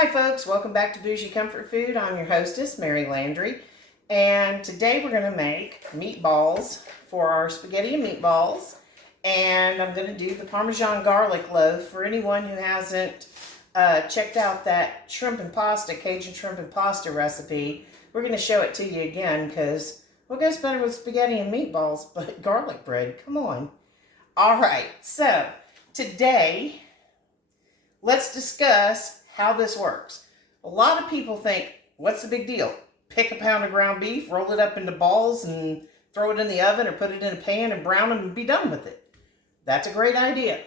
Hi folks, welcome back to Bougie Comfort Food. I'm your hostess, Mary Landry, and today we're going to make meatballs for our spaghetti and meatballs, and I'm going to do the Parmesan garlic loaf. For anyone who hasn't checked out that shrimp and pasta, Cajun shrimp and pasta recipe, we're going to show it to you again because what goes better with spaghetti and meatballs but garlic bread? Come on. Alright, so today let's discuss how this works. A lot of people think, what's the big deal? Pick a pound of ground beef, roll it up into balls, and throw it in the oven or put it in a pan and brown them and be done with it. That's a great idea.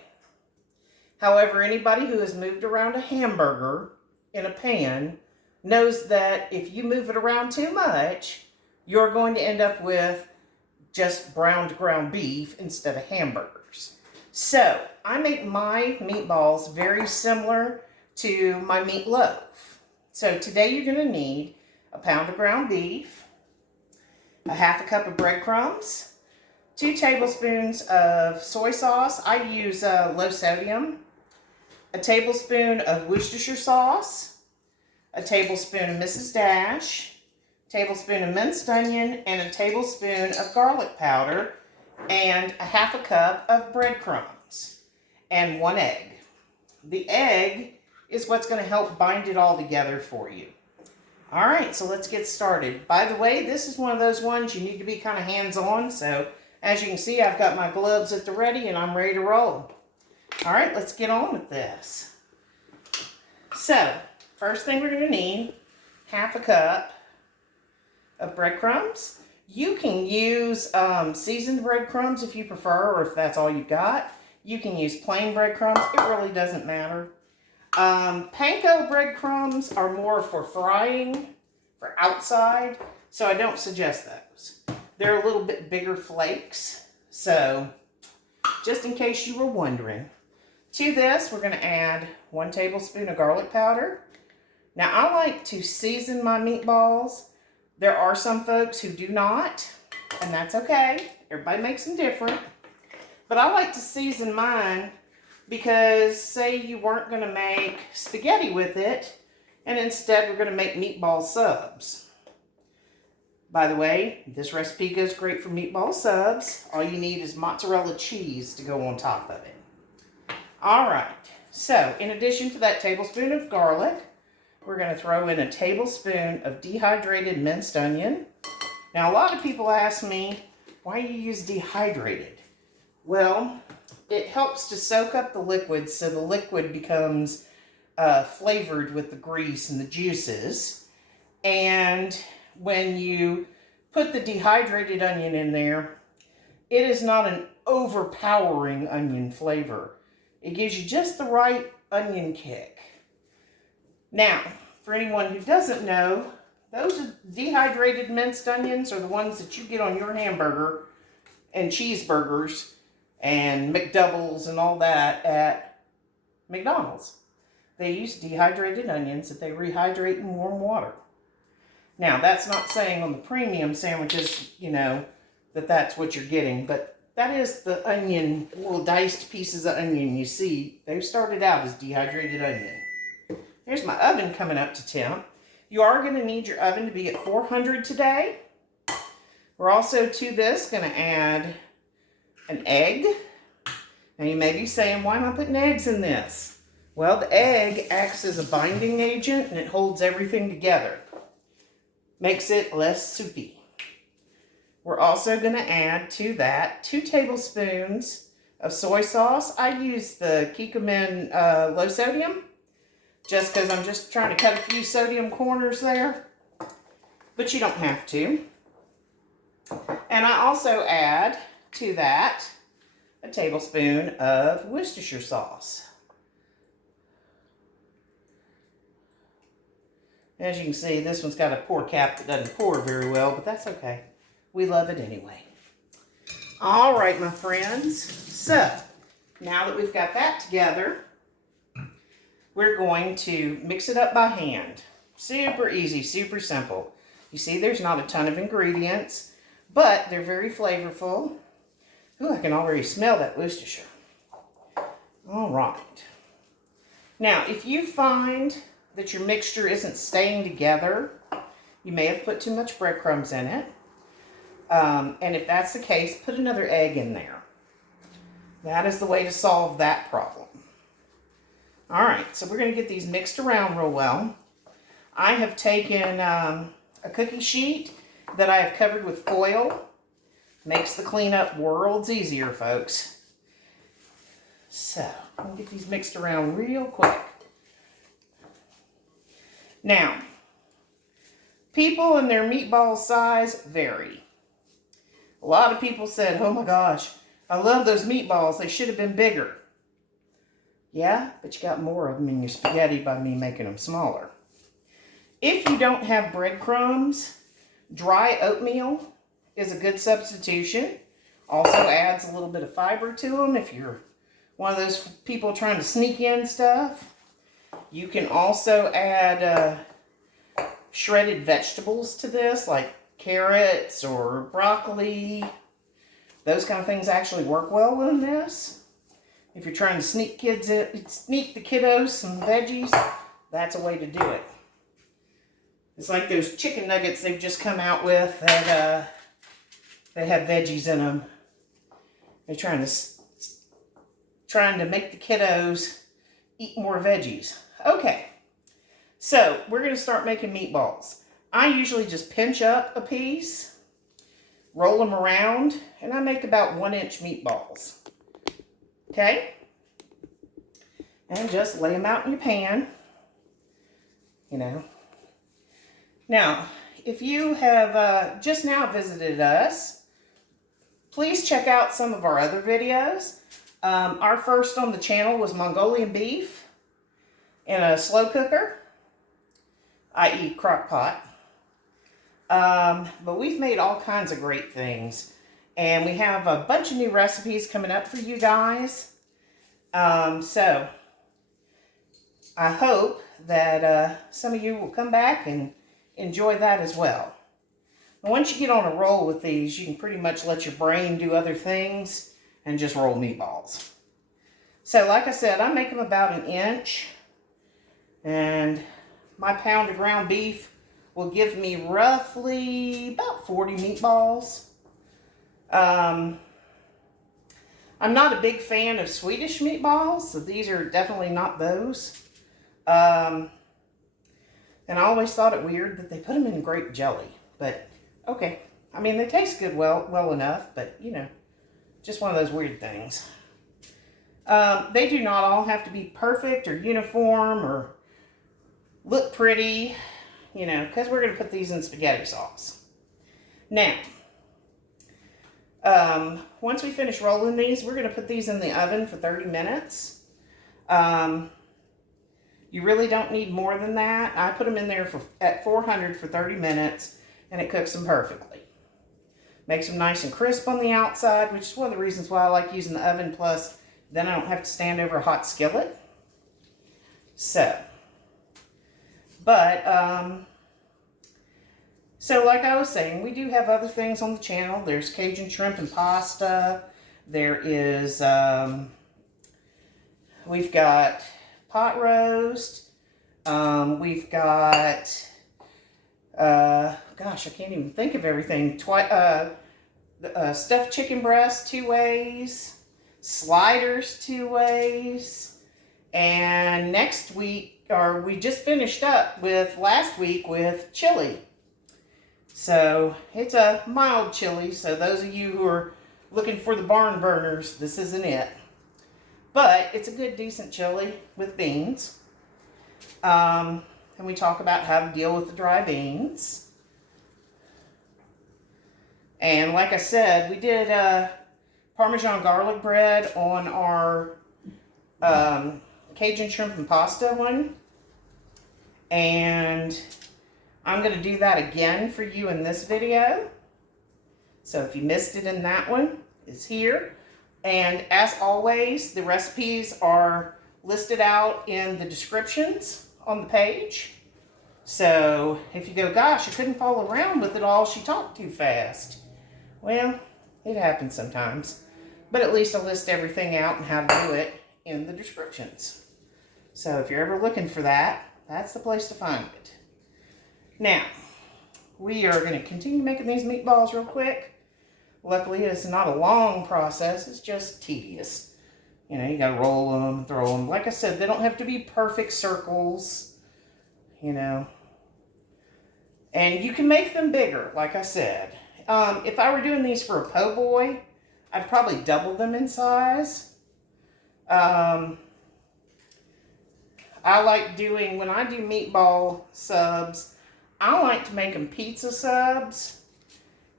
However, anybody who has moved around a hamburger in a pan knows that if you move it around too much, you're going to end up with just browned ground beef instead of hamburgers. So, I make my meatballs very similar to my meatloaf. So today you're going to need a pound of ground beef, a half a cup of breadcrumbs, 2 tablespoons of soy sauce. I use low sodium, a tablespoon of Worcestershire sauce, a tablespoon of Mrs. Dash, a tablespoon of minced onion, and a tablespoon of garlic powder, and a half a cup of breadcrumbs, and 1 egg. The egg is what's going to help bind it all together for you. All right, so let's get started. By the way, this is one of those ones you need to be kind of hands-on. So as you can see, I've got my gloves at the ready and I'm ready to roll. All right, let's get on with this. So first thing we're going to need, half a cup of breadcrumbs. You can use seasoned breadcrumbs if you prefer, or if that's all you've got. You can use plain breadcrumbs. It really doesn't matter. Panko breadcrumbs are more for frying, for outside, so I don't suggest those. They're a little bit bigger flakes, so just in case you were wondering. To this, we're going to add 1 tablespoon of garlic powder. Now, I like to season my meatballs. There are some folks who do not, and that's okay. Everybody makes them different. But I like to season mine because say you weren't going to make spaghetti with it, and instead we're going to make meatball subs. By the way, this recipe goes great for meatball subs. All you need is mozzarella cheese to go on top of it. All right, so in addition to that tablespoon of garlic, we're going to throw in a tablespoon of dehydrated minced onion. Now, a lot of people ask me, why do you use dehydrated? Well, it helps to soak up the liquid so the liquid becomes flavored with the grease and the juices. And when you put the dehydrated onion in there, it is not an overpowering onion flavor. It gives you just the right onion kick. Now, for anyone who doesn't know, those dehydrated minced onions are the ones that you get on your hamburger and cheeseburgers and McDoubles and all that at McDonald's. They use dehydrated onions that they rehydrate in warm water. Now, that's not saying on the premium sandwiches, you know, that that's what you're getting, but that is the onion, little diced pieces of onion you see. They started out as dehydrated onion. Here's my oven coming up to temp. You are going to need your oven to be at 400 today. We're also to this going to add an egg. Now you may be saying, why am I putting eggs in this? Well, the egg acts as a binding agent and it holds everything together. Makes it less soupy. We're also going to add to that 2 tablespoons of soy sauce. I use the Kikkoman low sodium just because I'm just trying to cut a few sodium corners there. But you don't have to. And I also add to that a tablespoon of Worcestershire sauce. As you can see, this one's got a pour cap that doesn't pour very well, but that's okay. We love it anyway. All right, my friends. So, now that we've got that together, we're going to mix it up by hand. Super easy, super simple. You see, there's not a ton of ingredients, but they're very flavorful. Ooh, I can already smell that Worcestershire. All right. Now, if you find that your mixture isn't staying together, you may have put too much breadcrumbs in it. And if that's the case, put another egg in there. That is the way to solve that problem. All right, so we're going to get these mixed around real well. I have taken a cookie sheet that I have covered with foil. Makes the cleanup worlds easier, folks. So, we'll get these mixed around real quick. Now, people and their meatball size vary. A lot of people said, oh my gosh, I love those meatballs. They should have been bigger. Yeah, but you got more of them in your spaghetti by me making them smaller. If you don't have breadcrumbs, dry oatmeal is a good substitution. Also adds a little bit of fiber to them if you're one of those people trying to sneak in stuff. You can also add shredded vegetables to this, like carrots or broccoli. Those kind of things actually work well in this. If you're trying to sneak the kiddos some veggies, that's a way to do it. It's like those chicken nuggets they've just come out with that they have veggies in them. They're trying to make the kiddos eat more veggies. Okay, so we're going to start making meatballs. I usually just pinch up a piece, roll them around, and I make about 1-inch meatballs. Okay? And just lay them out in your pan. You know. Now, if you have just now visited us, please check out some of our other videos. Our first on the channel was Mongolian beef in a slow cooker, i.e. crock pot. But we've made all kinds of great things. And we have a bunch of new recipes coming up for you guys. So, I hope that some of you will come back and enjoy that as well. And once you get on a roll with these, you can pretty much let your brain do other things and just roll meatballs. So, like I said, I make them about 1 inch. And my pound of ground beef will give me roughly about 40 meatballs. I'm not a big fan of Swedish meatballs, so these are definitely not those. And I always thought it weird that they put them in grape jelly, but okay. I mean, they taste good well enough, but you know, just one of those weird things. They do not all have to be perfect or uniform or look pretty, you know, because we're going to put these in spaghetti sauce. Now, once we finish rolling these, we're going to put these in the oven for 30 minutes. You really don't need more than that. I put them in there at 400 for 30 minutes, and it cooks them perfectly. Makes them nice and crisp on the outside, which is one of the reasons why I like using the oven, plus then I don't have to stand over a hot skillet. So, so like I was saying, we do have other things on the channel. There's Cajun shrimp and pasta. There is, we've got pot roast. We've got, gosh, I can't even think of everything. Stuffed chicken breast 2 ways. Sliders 2 ways. And next week, or we just finished up with last week with chili. So it's a mild chili, so those of you who are looking for the barn burners, this isn't it. But it's a good, decent chili with beans. And we talk about how to deal with the dry beans. And like I said, we did Parmesan Garlic Bread on our Cajun shrimp and pasta one. And I'm going to do that again for you in this video. So if you missed it in that one, it's here. And as always, the recipes are listed out in the descriptions on the page. So if you go, gosh, I couldn't follow around with it all, she talked too fast. Well, it happens sometimes. But at least I'll list everything out and how to do it in the descriptions. So if you're ever looking for that, That's the place to find it. Now, we are going to continue making these meatballs real quick. Luckily, it's not a long process. It's just tedious. You know, you got to roll them, throw them. Like I said, they don't have to be perfect circles, you know. And you can make them bigger, like I said. If I were doing these for a po' boy, I'd probably double them in size. I like doing, when I do meatball subs, I like to make them pizza subs.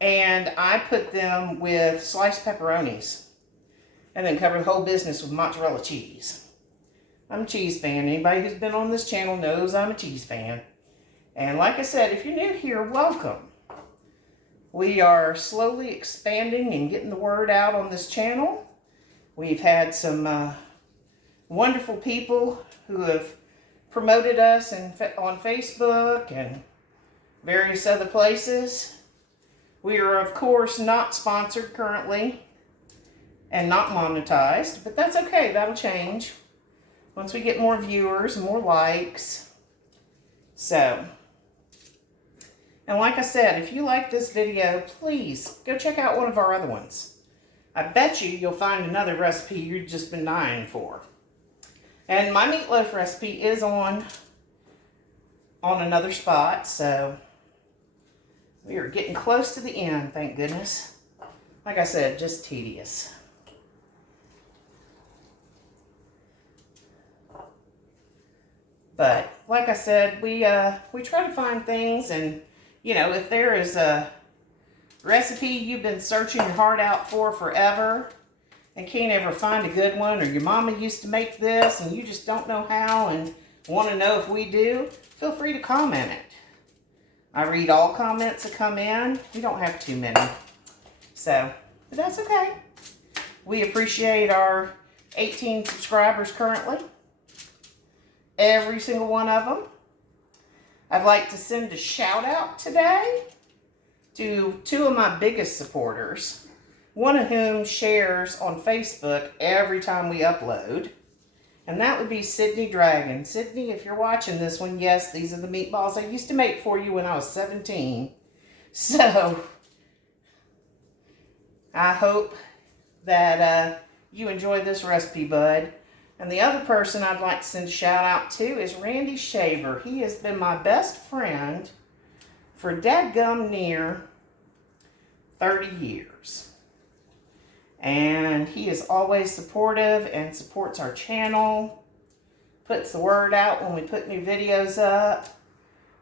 And I put them with sliced pepperonis. And then cover the whole business with mozzarella cheese. I'm a cheese fan. Anybody who's been on this channel knows I'm a cheese fan. And like I said, if you're new here, welcome. We are slowly expanding and getting the word out on this channel. We've had some wonderful people who have promoted us on Facebook and various other places. We are, of course, not sponsored currently and not monetized, but that's okay. That'll change once we get more viewers and more likes. So, and like I said, if you like this video, please go check out one of our other ones. I bet you'll find another recipe you've just been dying for. And my meatloaf recipe is on another spot, so we are getting close to the end, thank goodness. Like I said, just tedious. But like I said, we try to find things, and you know, if there is a recipe you've been searching your heart out for forever and can't ever find a good one, or your mama used to make this and you just don't know how and want to know if we do, feel free to comment it. I read all comments that come in. We don't have too many. So, but that's okay. We appreciate our 18 subscribers currently. Every single one of them. I'd like to send a shout out today to two of my biggest supporters. One of whom shares on Facebook every time we upload. And that would be Sydney Dragon. Sydney, if you're watching this one, yes, these are the meatballs I used to make for you when I was 17. So, I hope that you enjoy this recipe, bud. And the other person I'd like to send a shout out to is Randy Shaver. He has been my best friend for dadgum near 30 years. And he is always supportive and supports our channel. Puts the word out when we put new videos up.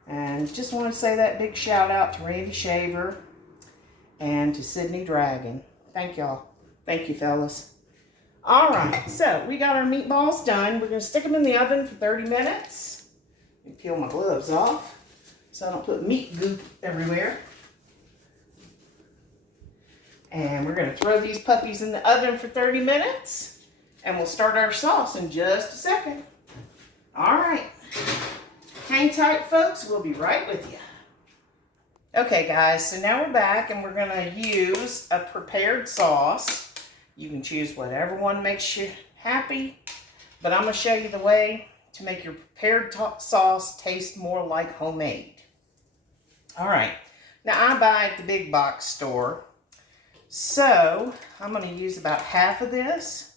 And just want to say that big shout out to Randy Shaver and to Sydney Dragon. Thank y'all. Thank you, fellas. Alright, so we got our meatballs done. We're going to stick them in the oven for 30 minutes. Let me peel my gloves off so I don't put meat goop everywhere. And we're going to throw these puppies in the oven for 30 minutes. And we'll start our sauce in just a second. Alright. Hang tight, folks. We'll be right with you. Okay, guys. So now we're back and we're going to use a prepared sauce. You can choose whatever one makes you happy. But I'm going to show you the way to make your prepared sauce taste more like homemade. Alright. Now, I buy at the big box store. So, I'm going to use about half of this,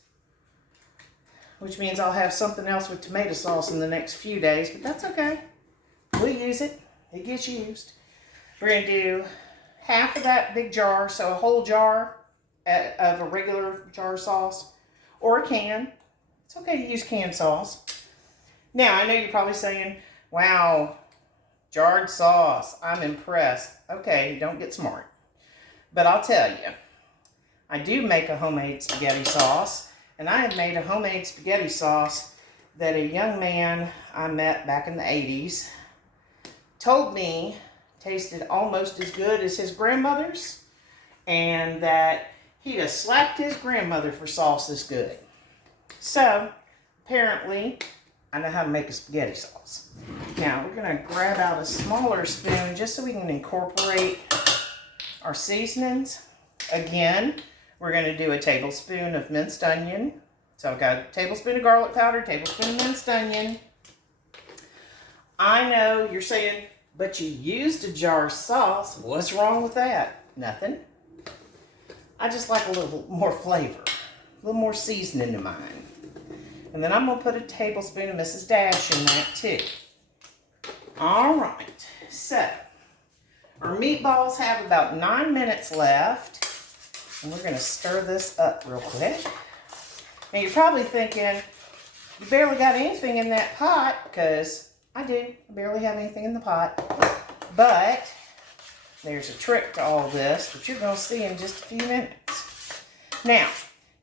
which means I'll have something else with tomato sauce in the next few days, but that's okay. We'll use it. It gets used. We're going to do half of that big jar, so a whole jar of a regular jar sauce, or a can. It's okay to use canned sauce. Now, I know you're probably saying, wow, jarred sauce, I'm impressed. Okay, don't get smart. But I'll tell you, I do make a homemade spaghetti sauce, and I have made a homemade spaghetti sauce that a young man I met back in the 80s told me tasted almost as good as his grandmother's, and that he'd have slapped his grandmother for sauce this good. So, apparently, I know how to make a spaghetti sauce. Now, we're going to grab out a smaller spoon just so we can incorporate our seasonings. Again, we're going to do a tablespoon of minced onion. So I've got a tablespoon of garlic powder, tablespoon of minced onion. I know you're saying, but you used a jar of sauce. What's wrong with that? Nothing. I just like a little more flavor, a little more seasoning to mine. And then I'm going to put a tablespoon of Mrs. Dash in that too. All right, so our meatballs have about 9 minutes left. And we're going to stir this up real quick. Now you're probably thinking, you barely got anything in that pot, because I do. I barely have anything in the pot. But there's a trick to all this that you're going to see in just a few minutes. Now,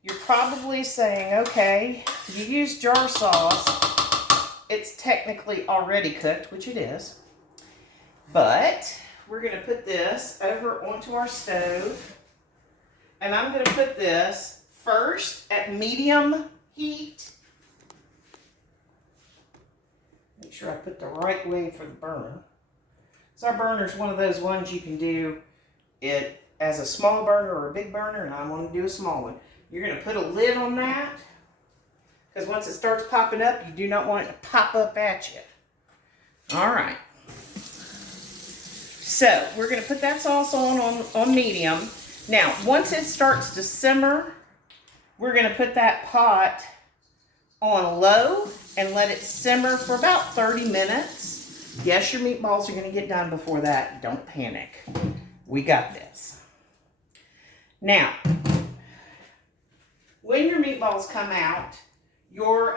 you're probably saying, okay, you use jar sauce. It's technically already cooked, which it is. But we're going to put this over onto our stove. And I'm going to put this first at medium heat. Make sure I put the right way for the burner. So our burner is one of those ones you can do it as a small burner or a big burner, and I want to do a small one. You're going to put a lid on that, because once it starts popping up, you do not want it to pop up at you. All right. So we're going to put that sauce on medium. Now, once it starts to simmer, we're going to put that pot on low and let it simmer for about 30 minutes. Yes, your meatballs are going to get done before that. Don't panic. We got this. Now, when your meatballs come out, your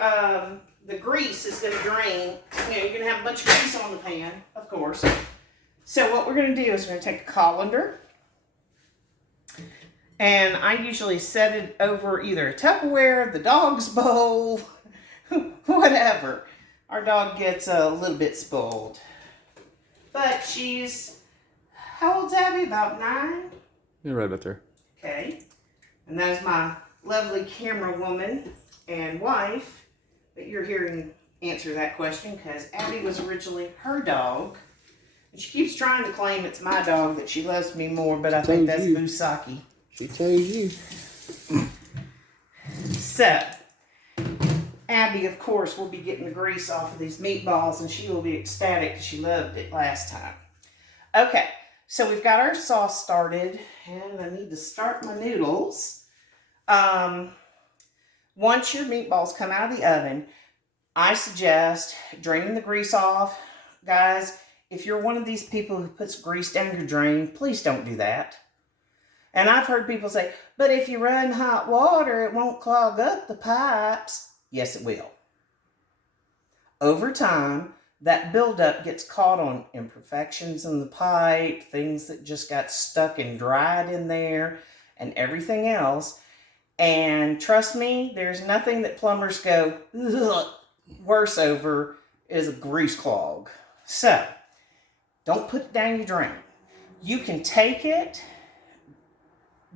the grease is going to drain. You know, you're going to have a bunch of grease on the pan, of course. So what we're going to do is we're going to take a colander. And I usually set it over either a Tupperware, the dog's bowl, whatever. Our dog gets a little bit spoiled. But she's, how old's Abby? About 9? You're right about there. Okay. And that is my lovely camera woman and wife that you're hearing answer that question, because Abby was originally her dog. And she keeps trying to claim it's my dog, that she loves me more, but I think that's Busaki. She tells you. So, Abby, of course, will be getting the grease off of these meatballs, and she will be ecstatic because she loved it last time. Okay, so we've got our sauce started, and I need to start my noodles. Once your meatballs come out of the oven, I suggest draining the grease off. Guys, if you're one of these people who puts grease down your drain, please don't do that. And I've heard people say, but if you run hot water, it won't clog up the pipes. Yes, it will. Over time, that buildup gets caught on imperfections in the pipe, things that just got stuck and dried in there, and everything else. And trust me, there's nothing that plumbers go worse over is a grease clog. So, don't put it down your drain. You can take it,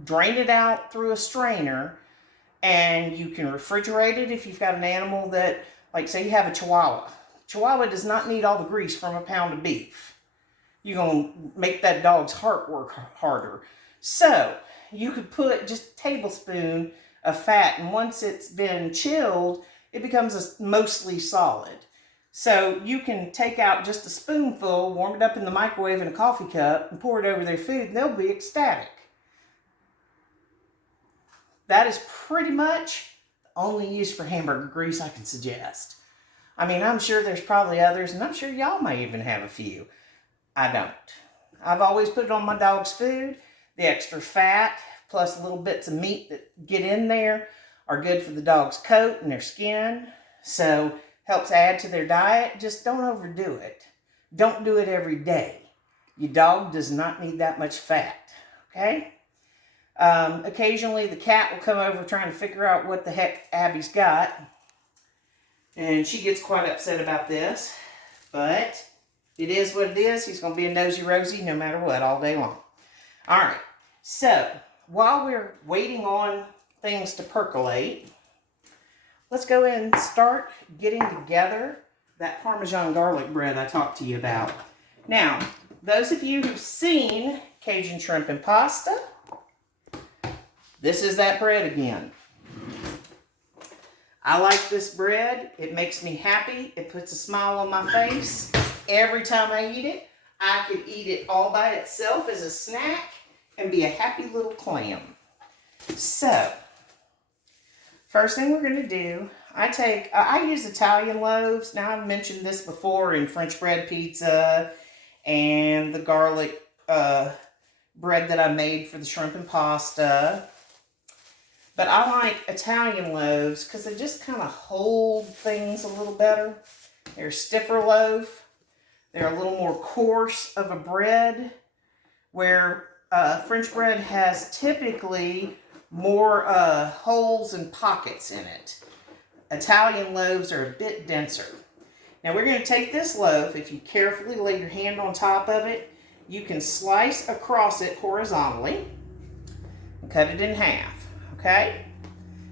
drain it out through a strainer, and you can refrigerate it if you've got an animal that, like say you have a Chihuahua. Chihuahua does not need all the grease from a pound of beef. You're going to make that dog's heart work harder. So, you could put just a tablespoon of fat, and once it's been chilled, it becomes mostly solid. So, you can take out just a spoonful, warm it up in the microwave in a coffee cup, and pour it over their food, and they'll be ecstatic. That is pretty much the only use for hamburger grease I can suggest. I mean, I'm sure there's probably others, and I'm sure y'all may even have a few. I don't. I've always put it on my dog's food. The extra fat, plus little bits of meat that get in there, are good for the dog's coat and their skin. So, helps add to their diet. Just don't overdo it. Don't do it every day. Your dog does not need that much fat. Okay? Occasionally the cat will come over trying to figure out what the heck Abby's got. And she gets quite upset about this. But it is what it is. He's going to be a nosy Rosie no matter what all day long. Alright. So, while we're waiting on things to percolate, let's go ahead and start getting together that Parmesan garlic bread I talked to you about. Now, those of you who've seen Cajun shrimp and pasta, this is that bread again. I like this bread. It makes me happy. It puts a smile on my face. every time I eat it, I could eat it all by itself as a snack and be a happy little clam. So, first thing we're going to do, I use Italian loaves. Now, I've mentioned this before in French bread pizza and the garlic bread that I made for the shrimp and pasta. But I like Italian loaves because they just kind of hold things a little better. They're a stiffer loaf. They're a little more coarse of a bread, where French bread has typically more holes and pockets in it. Italian loaves are a bit denser. Now we're going to take this loaf. If you carefully lay your hand on top of it, you can slice across it horizontally and cut it in half, okay?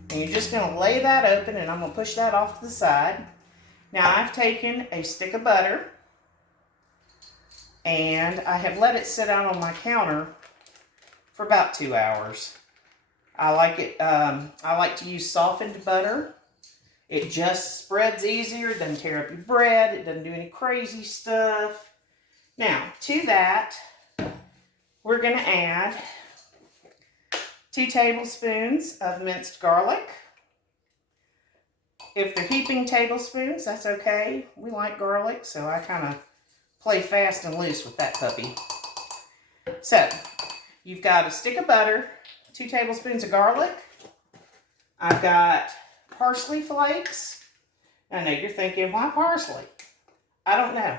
And you're just going to lay that open, and I'm going to push that off to the side. Now I've taken a stick of butter, and I have let it sit out on my counter for about 2 hours. I like to use softened butter. It just spreads easier, it doesn't tear up your bread, it doesn't do any crazy stuff. Now, to that, we're going to add 2 tablespoons of minced garlic. If they're heaping tablespoons, that's okay. We like garlic, so I kind of play fast and loose with that puppy. So, you've got a stick of butter, 2 tablespoons of garlic. I've got parsley flakes. I know you're thinking, why parsley? I don't know.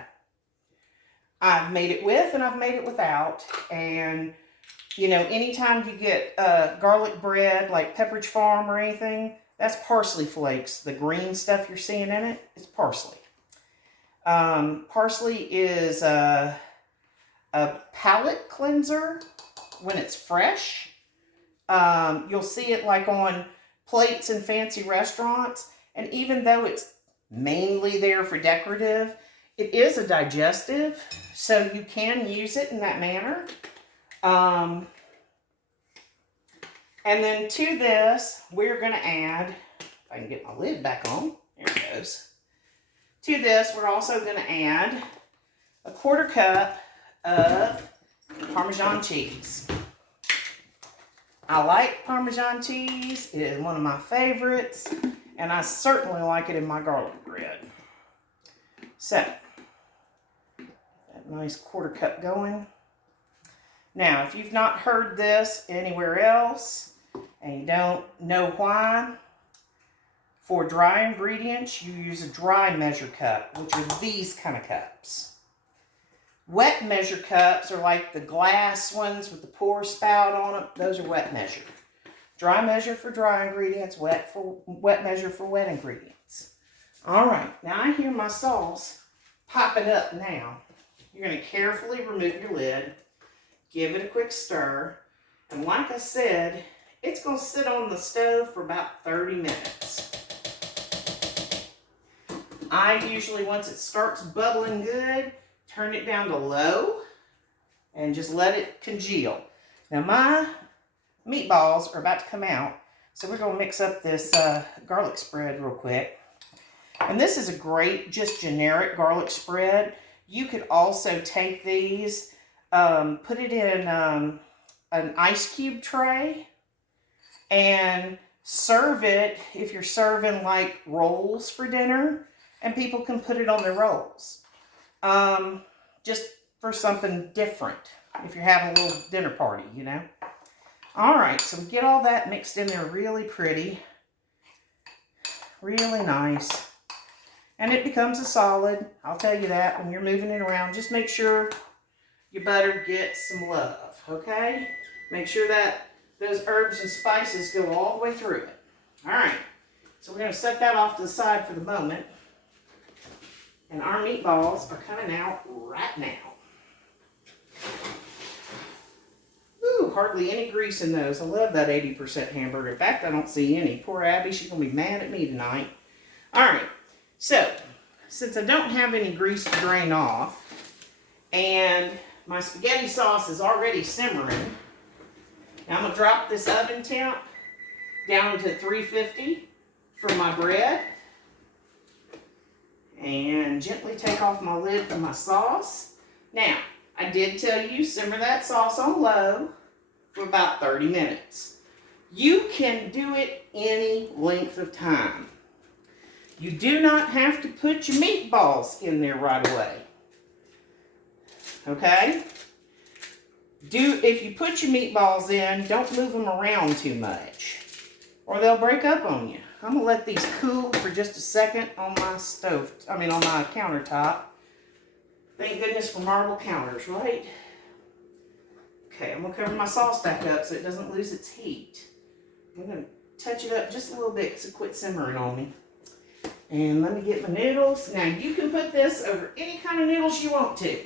I've made it with and I've made it without. And, you know, anytime you get garlic bread like Pepperidge Farm or anything, that's parsley flakes. The green stuff you're seeing in it is parsley. Parsley is a palate cleanser when it's fresh. You'll see it like on plates in fancy restaurants, and even though it's mainly there for decorative, it is a digestive, so you can use it in that manner. And then to this, we're going to add, if I can get my lid back on, there it goes. To this, we're also going to add a 1/4 cup of Parmesan cheese. I like Parmesan cheese. It is one of my favorites, and I certainly like it in my garlic bread. So, that nice 1/4 cup going. Now, if you've not heard this anywhere else, and you don't know why, for dry ingredients, you use a dry measure cup, which are these kind of cups. Wet measure cups are like the glass ones with the pour spout on them. Those are wet measure. Dry measure for dry ingredients, wet measure for wet ingredients. All right, now I hear my sauce popping up now. You're going to carefully remove your lid, give it a quick stir, and like I said, it's going to sit on the stove for about 30 minutes. I usually, once it starts bubbling good, turn it down to low and just let it congeal. Now my meatballs are about to come out, so we're going to mix up this garlic spread real quick. And this is a great, just generic garlic spread. You could also take these, put it in an ice cube tray and serve it if you're serving like rolls for dinner, and people can put it on their rolls. Just for something different if you're having a little dinner party, you know. All right, so get all that mixed in there really pretty, really nice, and it becomes a solid. I'll tell you that when you're moving it around. Just make sure your butter gets some love, okay? Make sure that those herbs and spices go all the way through it. All right, so we're going to set that off to the side for the moment. And our meatballs are coming out right now. Ooh, hardly any grease in those. I love that 80% hamburger. In fact, I don't see any. Poor Abby, she's going to be mad at me tonight. All right, so since I don't have any grease to drain off, and my spaghetti sauce is already simmering, now I'm going to drop this oven temp down to 350 for my bread. And gently take off my lid from my sauce. Now, I did tell you simmer that sauce on low for about 30 minutes. You can do it any length of time. You do not have to put your meatballs in there right away. Okay? If you put your meatballs in, don't move them around too much, or they'll break up on you. I'm gonna let these cool for just a second on my on my countertop. Thank goodness for marble counters, right? Okay, I'm gonna cover my sauce back up so it doesn't lose its heat. I'm gonna touch it up just a little bit because it quit simmering on me. And let me get my noodles. Now you can put this over any kind of noodles you want to.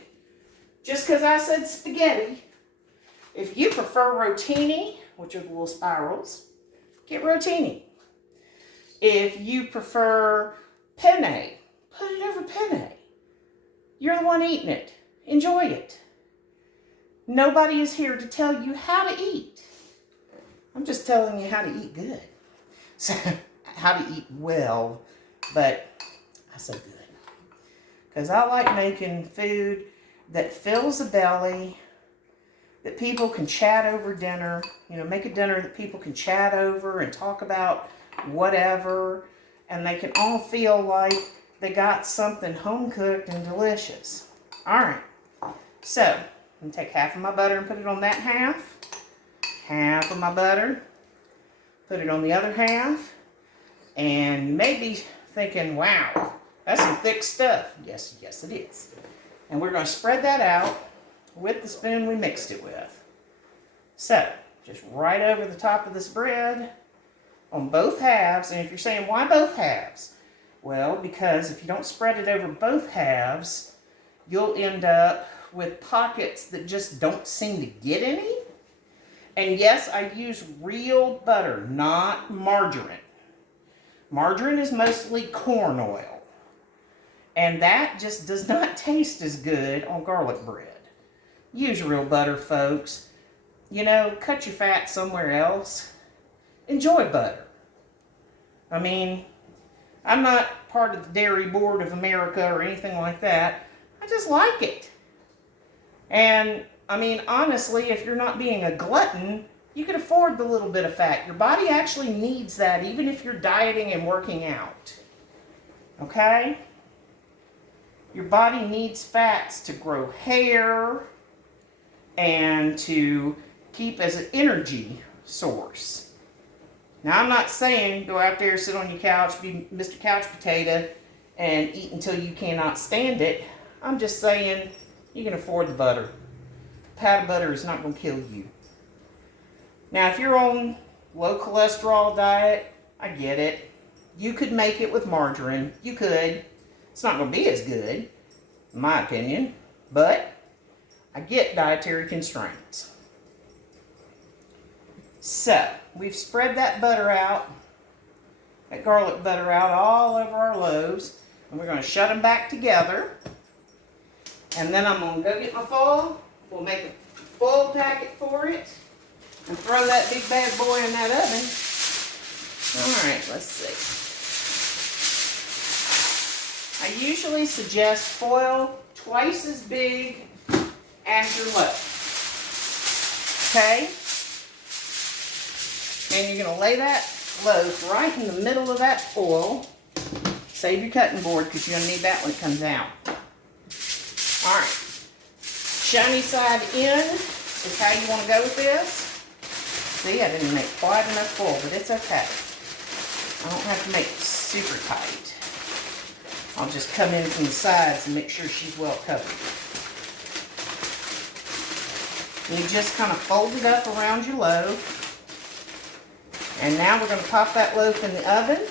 Just because I said spaghetti, if you prefer rotini, which are the little spirals, get rotini. If you prefer penne, put it over penne. You're the one eating it. Enjoy it. Nobody is here to tell you how to eat. I'm just telling you how to eat good. So, how to eat well, but I say good. Because I like making food that fills the belly, that people can chat over dinner. You know, make a dinner that people can chat over and talk about whatever, and they can all feel like they got something home cooked and delicious. All right, so I'm gonna take half of my butter and put it on that half of my butter, put it on the other half, and you may be thinking, wow, that's some thick stuff. Yes, it is. And we're gonna spread that out with the spoon we mixed it with. So, just right over the top of this bread on both halves. And if you're saying, why both halves? Well, because if you don't spread it over both halves, you'll end up with pockets that just don't seem to get any. And yes, I use real butter, not margarine. Margarine is mostly corn oil. And that just does not taste as good on garlic bread. Use real butter, folks. You know, cut your fat somewhere else. Enjoy butter. I mean, I'm not part of the Dairy Board of America or anything like that. I just like it. And, I mean, honestly, if you're not being a glutton, you can afford the little bit of fat. Your body actually needs that, even if you're dieting and working out. Okay? Your body needs fats to grow hair and to keep as an energy source. Now, I'm not saying go out there, sit on your couch, be Mr. Couch Potato, and eat until you cannot stand it. I'm just saying you can afford the butter. A pat of butter is not going to kill you. Now, if you're on low cholesterol diet, I get it. You could make it with margarine. You could. It's not going to be as good, in my opinion, but I get dietary constraints. So, we've spread that butter out, that garlic butter out all over our loaves, and we're going to shut them back together. And then I'm going to go get my foil. We'll make a foil packet for it and throw that big bad boy in that oven. All right, let's see. I usually suggest foil twice as big as your loaf. Okay? And you're going to lay that loaf right in the middle of that foil. Save your cutting board because you're going to need that when it comes out. Alright. Shiny side in is how you want to go with this. See, I didn't make quite enough foil, but it's okay. I don't have to make it super tight. I'll just come in from the sides and make sure she's well covered. And you just kind of fold it up around your loaf. And now we're going to pop that loaf in the oven.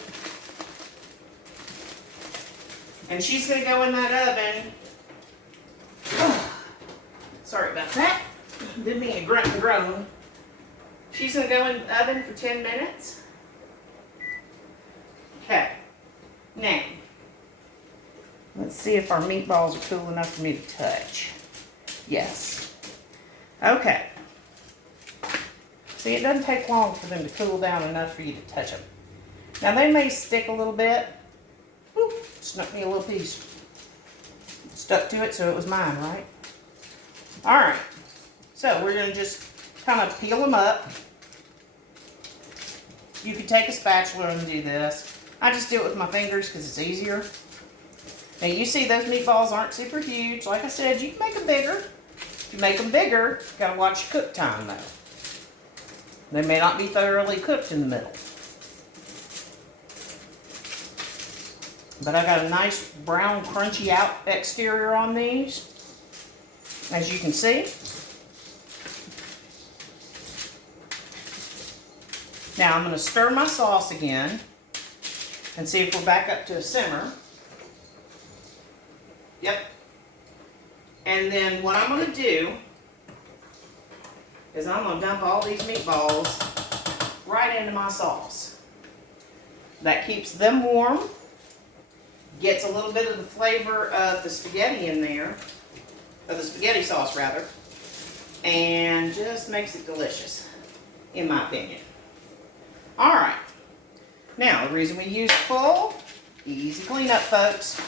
And she's going to go in that oven. Sorry about that. Didn't mean to grunt and groan. She's going to go in the oven for 10 minutes. Okay. Now, let's see if our meatballs are cool enough for me to touch. Yes. Okay. See, it doesn't take long for them to cool down enough for you to touch them. Now, they may stick a little bit, Woo, snuck me a little piece. Stuck to it, so it was mine, right? All right. So we're gonna just kind of peel them up. You can take a spatula and do this. I just do it with my fingers because it's easier. Now you see those meatballs aren't super huge. Like I said, you can make them bigger. If you make them bigger, you gotta watch your cook time though. They may not be thoroughly cooked in the middle. But I got a nice brown crunchy out exterior on these, as you can see. Now I'm going to stir my sauce again and see if we're back up to a simmer. Yep. And then what I'm going to do is I'm going to dump all these meatballs right into my sauce. That keeps them warm, gets a little bit of the flavor of the spaghetti in there, of the spaghetti sauce rather, and just makes it delicious, in my opinion. All right, now the reason we use full, easy cleanup, folks.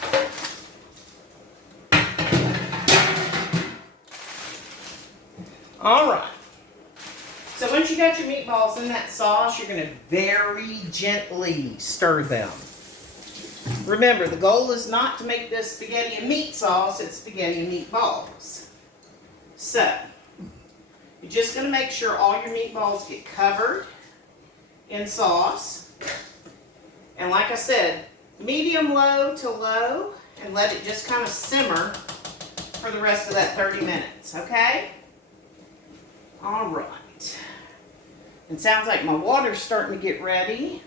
All right, so once you got your meatballs in that sauce, you're gonna very gently stir them. Remember, the goal is not to make this spaghetti and meat sauce, it's spaghetti and meatballs. So, you're just gonna make sure all your meatballs get covered in sauce. And like I said, medium low to low, and let it just kind of simmer for the rest of that 30 minutes, okay? All right. It sounds like my water's starting to get ready.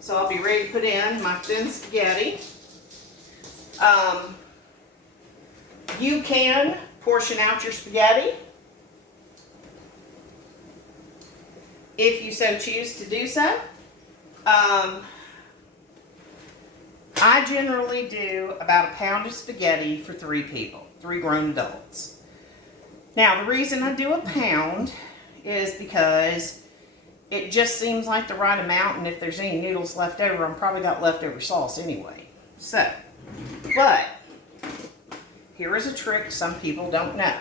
So I'll be ready to put in my thin spaghetti. You can portion out your spaghetti if you so choose to do so. I generally do about a pound of spaghetti for 3 people, 3 grown adults. Now, the reason I do a pound is because it just seems like the right amount, and if there's any noodles left over, I'm probably got leftover sauce anyway. So, but here is a trick some people don't know.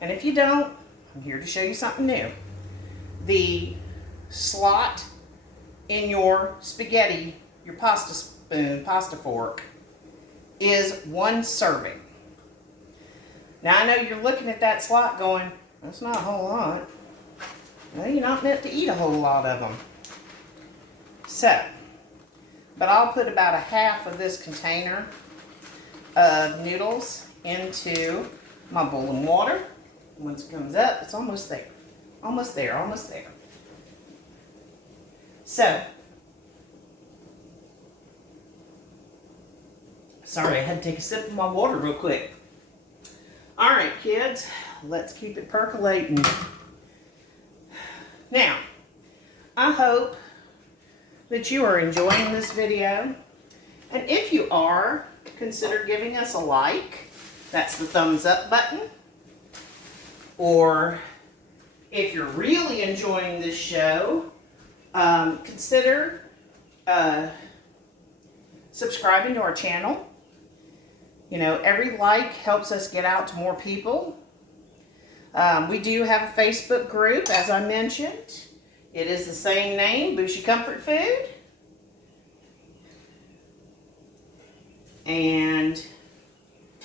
And if you don't, I'm here to show you something new. The slot in your spaghetti, your pasta spoon, pasta fork, is 1 serving. Now I know you're looking at that slot going, that's not a whole lot. Well, you're not meant to eat a whole lot of them. So, but I'll put about a half of this container of noodles into my boiling water. Once it comes up, it's almost there. Almost there, almost there. So, sorry, I had to take a sip of my water real quick. All right, kids, let's keep it percolating. Now, I hope that you are enjoying this video. And if you are, consider giving us a like. That's the thumbs up button. Or if you're really enjoying this show, consider subscribing to our channel. You know, every like helps us get out to more people. We do have a Facebook group, as I mentioned. It is the same name, Bushy Comfort Food. And,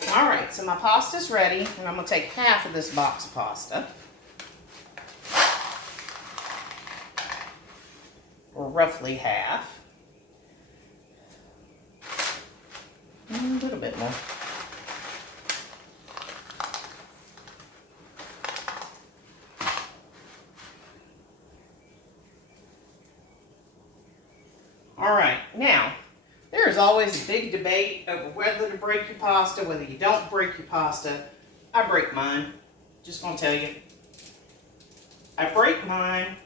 all right, so my pasta's ready, and I'm going to take half of this box of pasta. Or roughly half. A little bit more. All right, now, there is always a big debate over whether to break your pasta, whether you don't break your pasta. I break mine. Just gonna tell you. I break mine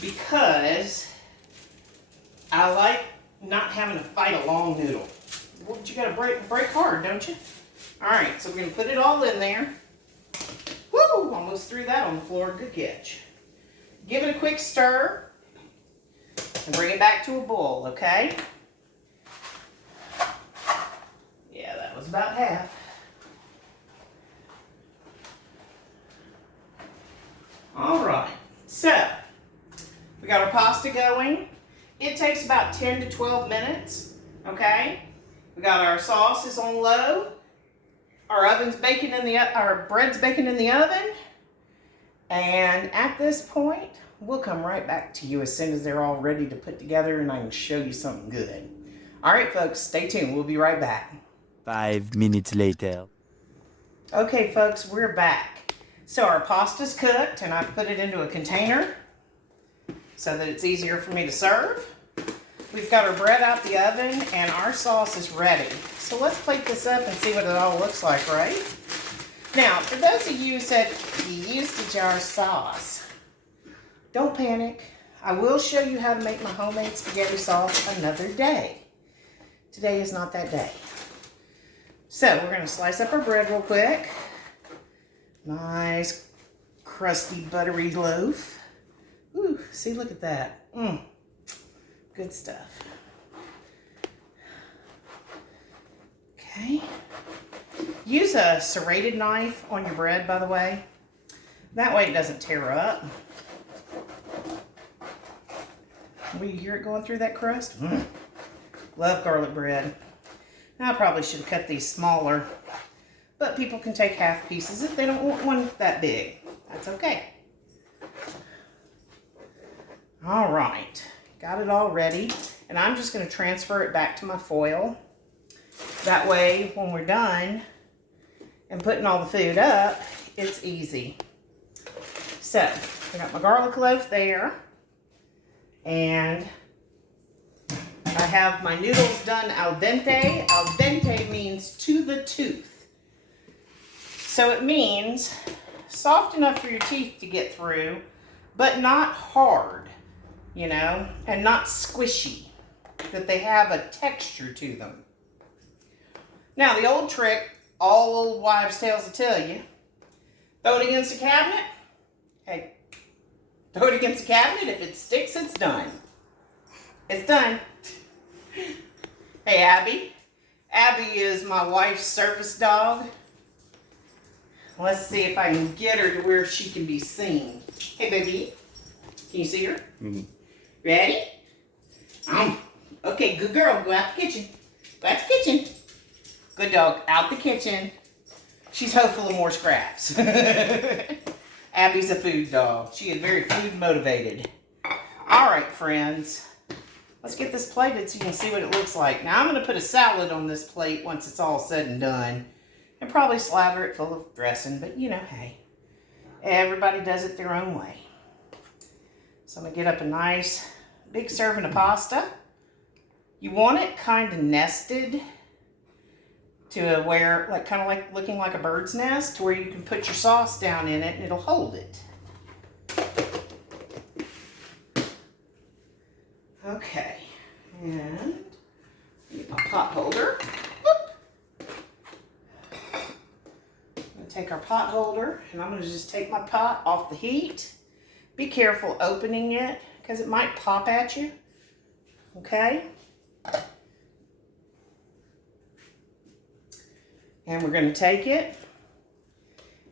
because I like not having to fight a long noodle. Well, you gotta break hard, don't you? All right, so we're gonna put it all in there. Woo, almost threw that on the floor, good catch. Give it a quick stir and bring it back to a boil, okay? about half. All right, so we got our pasta going. It takes about 10 to 12 minutes, okay? We got our sauces on low. Our oven's baking in the, our bread's baking in the oven. And at this point, we'll come right back to you as soon as they're all ready to put together and I can show you something good. All right, folks, stay tuned. We'll be right back. 5 minutes later. Okay, folks, we're back. So our pasta's cooked and I've put it into a container so that it's easier for me to serve. We've got our bread out the oven and our sauce is ready. So let's plate this up and see what it all looks like, right? Now, for those of you who said you used a jar sauce, don't panic. I will show you how to make my homemade spaghetti sauce another day. Today is not that day. So we're going to slice up our bread real quick. Nice, crusty, buttery loaf. Ooh, see, look at that. Good stuff. Okay. Use a serrated knife on your bread, by the way. That way it doesn't tear up. Will you hear it going through that crust? Love garlic bread. Now, I probably should have cut these smaller, but people can take half pieces if they don't want one that big. That's okay. All right, got it all ready, and I'm just going to transfer it back to my foil. That way, when we're done and putting all the food up, it's easy. So, I got my garlic loaf there, and I have my noodles done al dente. Al dente means to the tooth. So it means soft enough for your teeth to get through, but not hard, you know, and not squishy, that they have a texture to them. Now, the old trick, all old wives' tales will tell you, throw it against the cabinet. Hey, throw it against the cabinet. If it sticks, it's done. It's done. Hey, Abby. Abby is my wife's service dog. Let's see if I can get her to where she can be seen. Hey, baby. Can you see her? Mm-hmm. Ready? Okay, good girl. Go out the kitchen. Go out the kitchen. Good dog. Out the kitchen. She's hopeful of more scraps. Abby's a food dog. She is very food motivated. All right, friends. Let's get this plated so you can see what it looks like. Now, I'm going to put a salad on this plate once it's all said and done. And probably slather it full of dressing. But, you know, hey. Everybody does it their own way. So I'm going to get up a nice big serving of pasta. You want it kind of nested to where, like, kind of like looking like a bird's nest, to where you can put your sauce down in it and it'll hold it. Okay, and get my pot holder. Whoop. I'm going to take our pot holder and I'm going to just take my pot off the heat. Be careful opening it because it might pop at you. Okay? And we're going to take it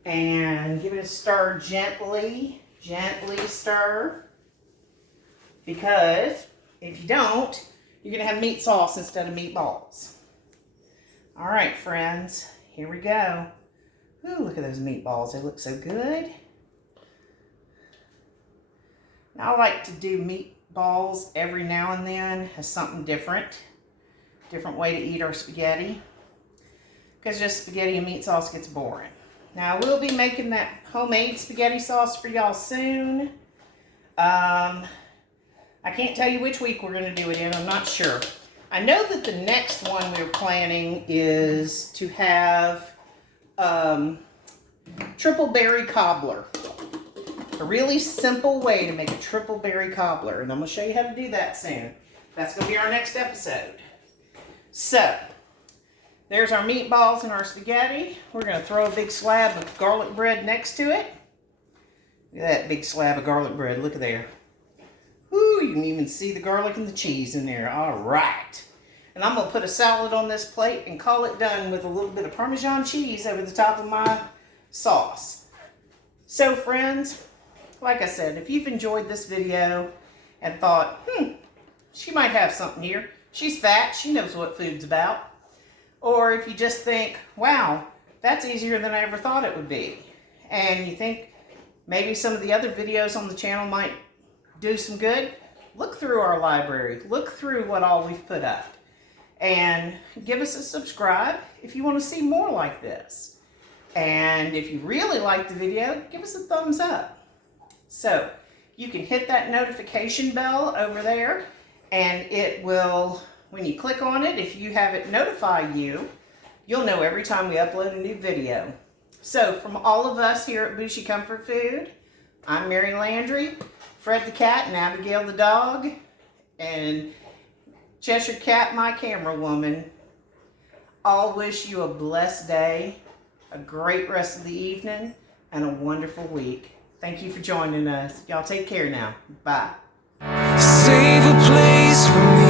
and give it a stir gently. Gently stir. Because if you don't, you're going to have meat sauce instead of meatballs. All right, friends. Here we go. Ooh, look at those meatballs. They look so good. Now, I like to do meatballs every now and then as something different. Different way to eat our spaghetti. Because just spaghetti and meat sauce gets boring. Now, we'll be making that homemade spaghetti sauce for y'all soon. I can't tell you which week we're going to do it in. I'm not sure. I know that the next one we're planning is to have triple berry cobbler. A really simple way to make a triple berry cobbler. And I'm going to show you how to do that soon. That's going to be our next episode. So, there's our meatballs and our spaghetti. We're going to throw a big slab of garlic bread next to it. Look at that big slab of garlic bread. Look at there. Ooh, you can even see the garlic and the cheese in there. All right. And I'm going to put a salad on this plate and call it done with a little bit of Parmesan cheese over the top of my sauce. So friends, like I said, if you've enjoyed this video and thought, she might have something here. She's fat, she knows what food's about. Or if you just think, wow, that's easier than I ever thought it would be. And you think maybe some of the other videos on the channel might do some good, look through our library. Look through what all we've put up. And give us a subscribe if you want to see more like this. And if you really like the video, give us a thumbs up. So you can hit that notification bell over there, and it will, when you click on it, if you have it notify you, you'll know every time we upload a new video. So from all of us here at Bushy Comfort Food, I'm Mary Landry, Fred the cat, and Abigail the dog, and Cheshire Cat, my camera woman. All wish you a blessed day, a great rest of the evening, and a wonderful week. Thank you for joining us. Y'all take care now. Bye. Save a place for me.